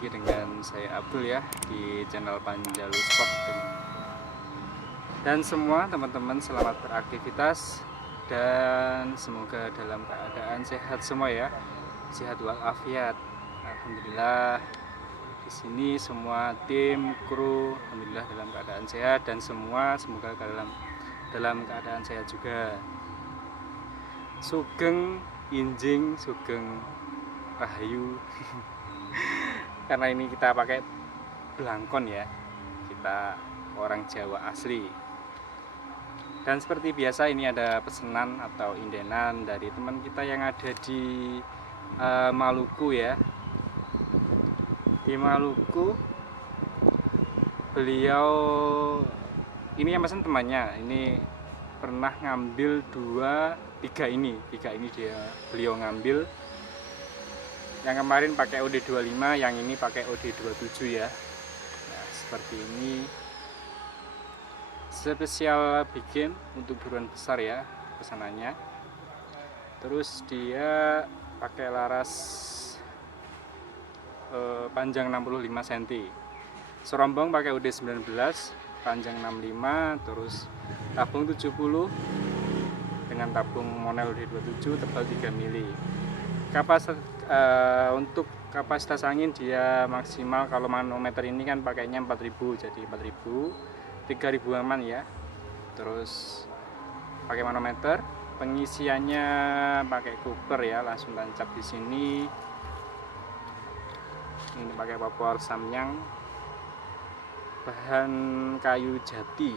lagi dengan saya Abdul ya di channel Panjalu Sport. Dan semua teman-teman selamat beraktivitas dan semoga dalam keadaan sehat semua ya, sehat walafiat. Alhamdulillah di sini semua tim kru alhamdulillah dalam keadaan sehat dan semua semoga dalam keadaan sehat juga. Sugeng Injing Sugeng Rahayu. Karena ini kita pakai belangkon ya, kita orang Jawa asli. Dan seperti biasa ini ada pesanan atau indenan dari teman kita yang ada di Maluku ya. Di Maluku beliau ini yang pesan temannya, ini pernah ngambil tiga ini beliau ngambil. Yang kemarin pakai OD25, yang ini pakai OD27 ya. Nah, seperti ini. Spesial bikin untuk buruan besar ya pesanannya. Terus dia pakai laras panjang 65 cm. Serombong pakai OD19, panjang 65, terus tabung 70 dengan tabung monel OD27 tebal 3 mili. Untuk kapasitas angin dia maksimal, kalau manometer ini kan pakainya 4000, jadi 4000, 3000 aman ya. Terus pakai manometer, pengisiannya pakai cooper ya, langsung tancap di sini. Ini pakai popor Samyang, bahan kayu jati.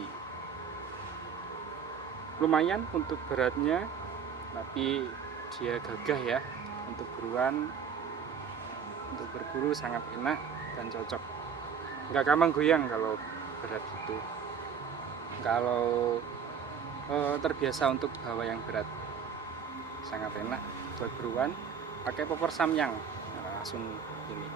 Lumayan untuk beratnya, tapi dia gagah ya. Untuk buruan, untuk berburu sangat enak dan cocok, nggak gampang goyang kalau berat gitu. Kalau terbiasa untuk bawa yang berat, sangat enak buat buruan. Pakai popor Samyang, langsung ini.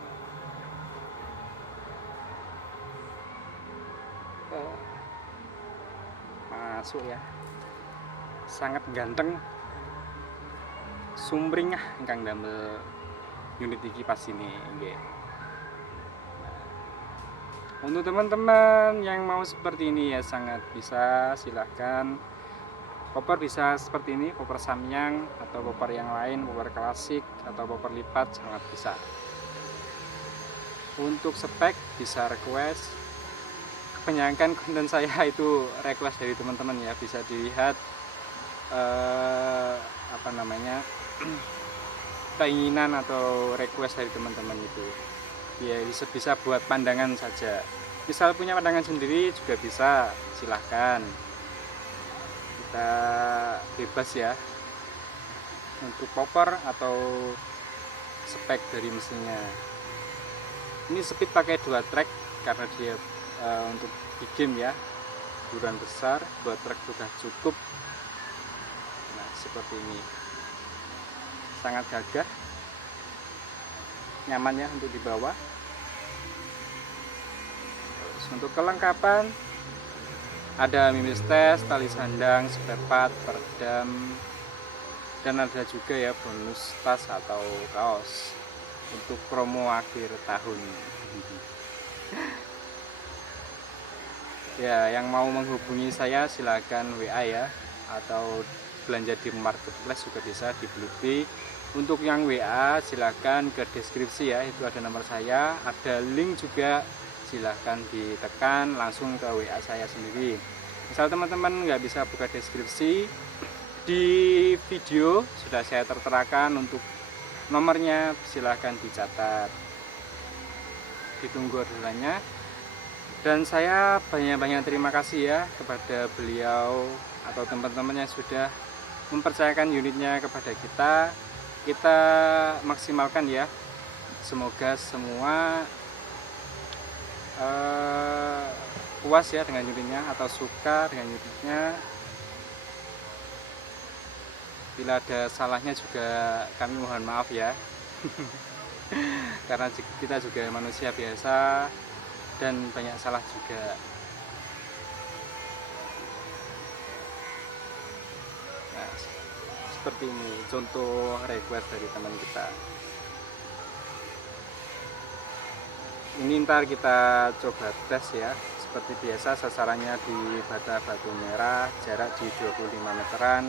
Masuk ya, sangat ganteng. Sumbring ingkang damel unit iki pas ini nggih. Untuk teman-teman yang mau seperti ini ya sangat bisa, silahkan. Popor bisa seperti ini, popor Samyang atau popor yang lain, popor klasik atau popor lipat, sangat bisa. Untuk spek bisa request. Kebanyakan konten saya itu request dari teman-teman ya, bisa dilihat keinginan atau request dari teman-teman itu ya, bisa buat pandangan saja. Misal punya pandangan sendiri juga bisa, silahkan, kita bebas ya untuk popor atau spek dari mesinnya. Ini speed pakai 2 track karena dia untuk bikin ya buruan besar, 2 track sudah cukup. Nah seperti ini, sangat gagah, nyaman ya untuk dibawa. Terus untuk kelengkapan ada mimis tes, tali sandang, spare part, peredam, dan ada juga ya bonus tas atau kaos untuk promo akhir tahun. Ya, yang mau menghubungi saya silakan WA ya, atau belanja di marketplace juga bisa, di Bluebee. Untuk yang WA silakan ke deskripsi ya, itu ada nomor saya, ada link juga, silahkan ditekan langsung ke WA saya sendiri. Misal teman-teman nggak bisa buka deskripsi, di video sudah saya terterakan untuk nomornya, silahkan dicatat, ditunggu orderannya. Dan saya banyak-banyak terima kasih ya kepada beliau atau teman-teman yang sudah mempercayakan unitnya kepada kita. Kita maksimalkan ya, semoga semua puas ya dengan unitnya atau suka dengan unitnya. Bila ada salahnya juga kami mohon maaf ya. Karena kita juga manusia biasa dan banyak salah juga. Nah, seperti ini contoh request dari teman kita. Ini ntar kita coba tes ya. Seperti biasa sasarannya di bata batu merah, jarak di 25 meteran.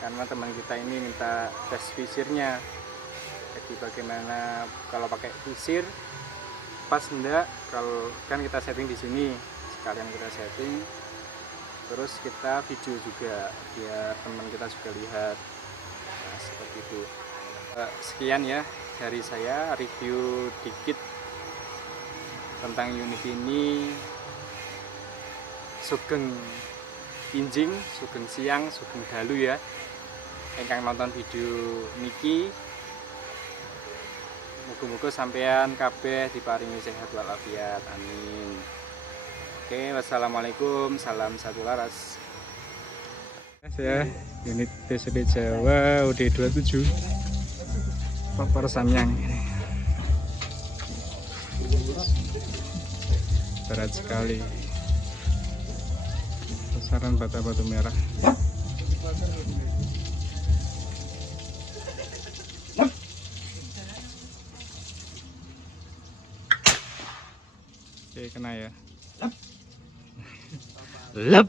Karena teman kita ini minta tes visirnya. Jadi bagaimana kalau pakai visir pas enggak? Kalau kan kita setting di sini, sekalian kita setting. Terus kita video juga biar teman kita juga lihat. Nah, seperti itu. Sekian ya dari saya review dikit tentang unit ini. Sugeng injing, sugeng siang, sugeng dalu ya. Ingkang nonton video niki, muga-muga sampean kabeh diparingi sehat walafiat. Amin. Oke, wassalamualaikum, salam satu laras. Ya, unit TCB Jawa UD27 Popor Samyang. Berat sekali. Sasaran bata batu merah. Oke, kena ya. Lep.